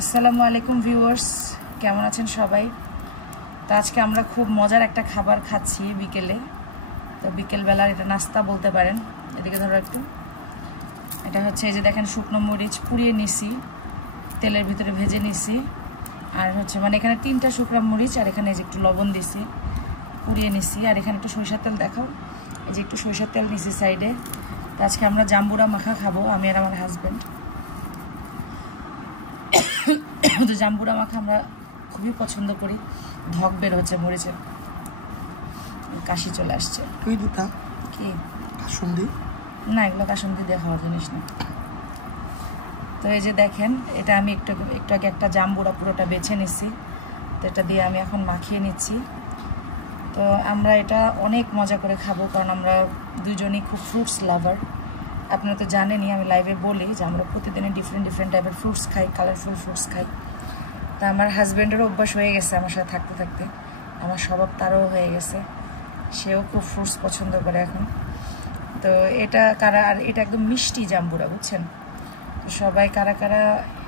আসসালামু আলাইকুম ভিউয়ার্স, কেমন আছেন সবাই? তো আজকে আমরা খুব মজার একটা খাবার খাচ্ছি বিকেলে। তো বিকেলবেলার এটা নাস্তা বলতে পারেন। এদিকে ধরো একটু, এটা হচ্ছে এই যে দেখেন শুকনো মরিচ পুড়িয়ে নিছি, তেলের ভিতরে ভেজে নিছি। আর হচ্ছে মানে এখানে 3টা শুকনো মরিচ আর এখানে এই যে একটু লবণ দিছি, পুড়িয়ে নিছি। আর এখানে একটু সরিষার তেল দেখাও, এই যে একটু সরিষার তেল দিছি সাইডে। তো আজকে আমরা জাম্বুরা মাখা খাবো, আমি আর আমার হাজব্যান্ড। তো জাম্বুরা মাখা আমরা খুবই পছন্দ করি। ধক বের হচ্ছে মরিচের, কাশি চলে আসছে। কি কাসুন্দি? না, এগুলো কাসুন্দি দিয়ে খাওয়ার জিনিস না। তো এই যে দেখেন, এটা আমি একটু আগে একটা জাম্বুরা পুরোটা বেছে নিচ্ছি। তো এটা দিয়ে আমি এখন মাখিয়ে নিচ্ছি। তো আমরা এটা অনেক মজা করে খাবো, কারণ আমরা দুজনেই খুব ফ্রুটস লাভার। আপনারা তো জানেনই, আমি লাইভে বলি যে আমরা প্রতিদিনই ডিফারেন্ট টাইপের ফ্রুটস খাই, কালারফুল ফ্রুটস খাই। তা আমার হাজব্যান্ডেরও অভ্যাস হয়ে গেছে আমার সাথে থাকতে থাকতে, আমার স্বভাব তারও হয়ে গেছে, সেও খুব ফ্রুটস পছন্দ করে এখন। তো এটা কারা, আর এটা একদম মিষ্টি জাম্বুরা, বুঝছেন? তো সবাই কারা কারা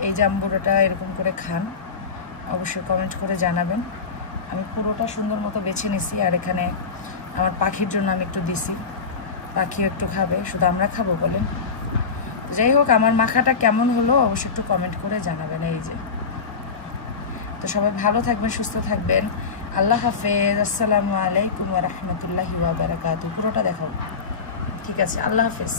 এই জাম্বুরাটা এরকম করে খান অবশ্যই কমেন্ট করে জানাবেন। আমি পুরোটা সুন্দর মতো বেছে নিছি। আর এখানে আমার পাখির জন্য আমি একটু দিছি, পাখিও একটু খাবে, শুধু আমরা খাবো বলেন। যাই হোক, আমার মাখাটা কেমন হলো অবশ্যই একটু কমেন্ট করে জানাবেন। এই যে, তো সবাই ভালো থাকবেন, সুস্থ থাকবেন। আল্লাহ হাফেজ। আসসালামু আলাইকুম ওয়া রাহমাতুল্লাহি ওয়া বারাকাতুহু। পুরোটা দেখাও, ঠিক আছে? আল্লাহ হাফেজ।